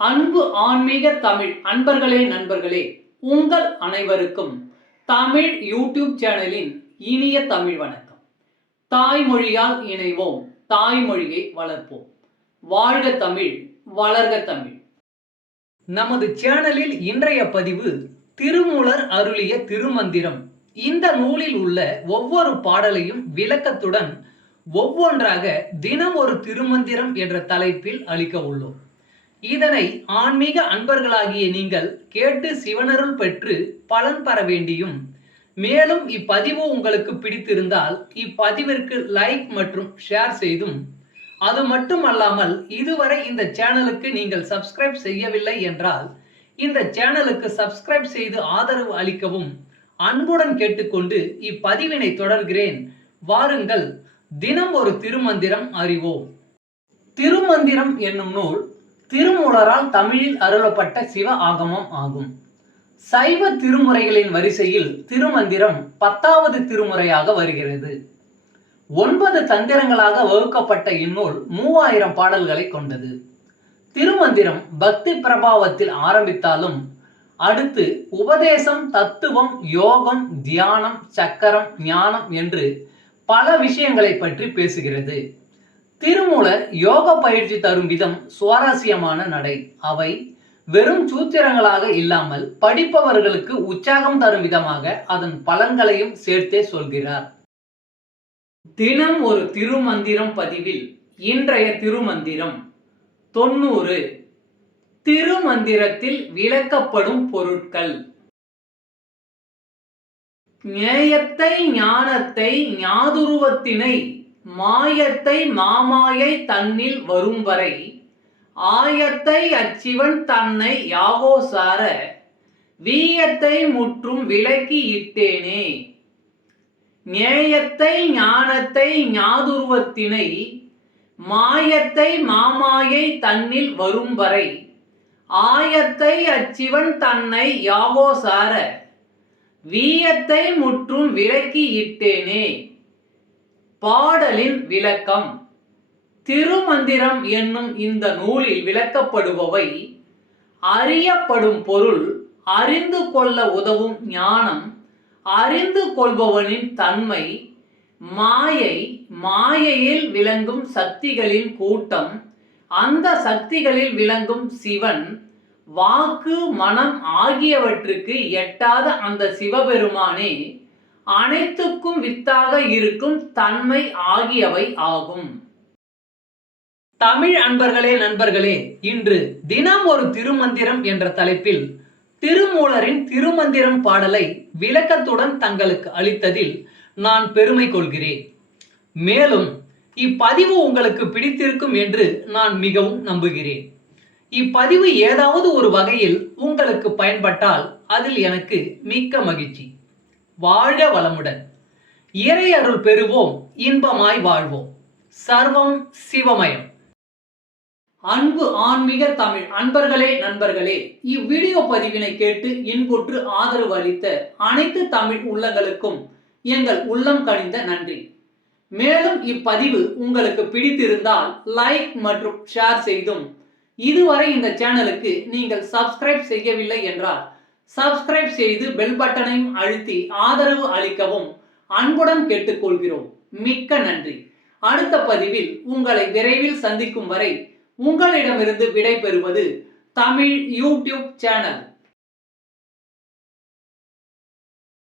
அன்பு ஆன்மீக தமிழ் அன்பர்களே நண்பர்களே, உங்கள் அனைவருக்கும் தமிழ் யூடியூப் சேனலின் இனிய தமிழ் வணக்கம். தாய்மொழியால் இணைவோம், தாய்மொழியை வளர்ப்போம். வாழ்க தமிழ், வளர்க தமிழ். நமது சேனலில் இன்றைய பதிவு திருமூலர் அருளிய திருமந்திரம். இந்த நூலில் உள்ள ஒவ்வொரு பாடலையும் விளக்கத்துடன் ஒவ்வொன்றாக தினம் ஒரு திருமந்திரம் என்ற தலைப்பில் அளிக்க உள்ளோம். இதனை ஆன்மீக அன்பர்களாகிய நீங்கள் கேட்டு சிவனருள் பெற்று பலன் பெற வேண்டியும், மேலும் இப்பதிவு உங்களுக்கு பிடித்திருந்தால் இப்பதிவிற்கு லைக் மற்றும் ஷேர் செய்தும், அது மட்டுமல்லாமல் இதுவரை இந்த சேனலுக்கு நீங்கள் சப்ஸ்கிரைப் செய்யவில்லை என்றால் இந்த சேனலுக்கு சப்ஸ்கிரைப் செய்து ஆதரவு அளிக்கவும் அன்புடன் கேட்டுக்கொண்டு இப்பதிவினை தொடர்கிறேன். வாருங்கள், தினம் ஒரு திருமந்திரம் அறிவோம். திருமந்திரம் என்னும் நூல் திருமூலரால் தமிழில் அருளப்பட்ட சிவ ஆகமம் ஆகும். சைவ திருமுறைகளின் வரிசையில் திருமந்திரம் 10வது திருமுறையாக வருகிறது. 9 தந்திரங்களாக வகுக்கப்பட்ட இந்நூல் 3000 பாடல்களை கொண்டது. திருமந்திரம் பக்தி பிரபாவத்தில் ஆரம்பித்தாலும் அடுத்து உபதேசம், தத்துவம், யோகம், தியானம், சக்கரம், ஞானம் என்று பல விஷயங்களை பற்றி பேசுகிறது. திருமூலர் யோக பயிற்சி தரும் விதம் சுவாரஸ்யமான நடை. அவை வெறும் சூத்திரங்களாக இல்லாமல் படிப்பவர்களுக்கு உற்சாகம் தரும் விதமாக அதன் பலன்களையும் சேர்த்தே சொல்கிறார். தினம் ஒரு திருமந்திரம் பதிவில் இன்றைய திருமந்திரம் 90. திருமந்திரத்தில் விளக்கப்படும் பொருட்கள். ஞேயத்தை ஞானத்தை ஞாதுருவத்தினை மாயத்தை மாமாயை தன்னில் வரும் வரை ஆயத்தை அச்சிவன் தன்னை யாகோசார வீயத்தை முற்றும் விலக்கி இட்டேனே. ஞேயத்தை ஞானத்தை ஞாதுருவத்தினை மாயத்தை மாமாயை தன்னில் வரும் வரை ஆயத்தை அச்சிவன் தன்னை யாகோசார வீயத்தை முற்றும் விலக்கி இட்டேனே. பாடலின் விளக்கம். திருமந்திரம் என்னும் இந்த நூலில் விளக்கப்படுபவை அறியப்படும் பொருள், அறிந்து கொள்ள உதவும் ஞானம், அறிந்து கொள்பவனின் தன்மை, மாயை, மாயையில் விளங்கும் சக்திகளின் கூட்டம், அந்த சக்திகளில் விளங்கும் சிவன், வாக்கு, மனம் ஆகியவற்றுக்கு எட்டாத அந்த சிவபெருமானே அனைத்துக்கும் வித்தாக இருக்கும் தன்மை ஆகியவை ஆகும். தமிழ் அன்பர்களே நண்பர்களே, இன்று தினம் ஒரு திருமந்திரம் என்ற தலைப்பில் திருமூலரின் திருமந்திரம் பாடலை விளக்கத்துடன் தங்களுக்கு அளித்ததில் நான் பெருமை கொள்கிறேன். மேலும் இப்பதிவு உங்களுக்கு பிடித்திருக்கும் என்று நான் மிகவும் நம்புகிறேன். இப்பதிவு ஏதாவது ஒரு வகையில் உங்களுக்கு பயன்பட்டால் அதில் எனக்கு மிக்க மகிழ்ச்சி. வாழ்க வளமுடன். இறை அருள் பெறுவோம், இன்பமாய் வாழ்வோம். சர்வம் சிவமயம். அன்பு ஆன்மீக தமிழ் அன்பர்களே நண்பர்களே, இவ்வீடியோ பதிவினை கேட்டு இன்புற்று ஆதரவு அளித்த அனைத்து தமிழ் உள்ளங்களுக்கும் எங்கள் உள்ளம் கனிந்த நன்றி. மேலும் இப்பதிவு உங்களுக்கு பிடித்திருந்தால் லைக் மற்றும் ஷேர் செய்தும், இதுவரை இந்த சேனலுக்கு நீங்கள் சப்ஸ்கிரைப் செய்யவில்லை என்றால் சப்ஸ்கிரைப் செய்து பெல் பட்டனையும் அழுத்தி ஆதரவு அளிக்கவும் அன்புடன் கேட்டுக்கொள்கிறோம். மிக்க நன்றி. அடுத்த பதிவில் உங்களை விரைவில் சந்திக்கும் வரை உங்களிடமிருந்து விடை பெறுவது தமிழ் யூடியூப் சேனல்.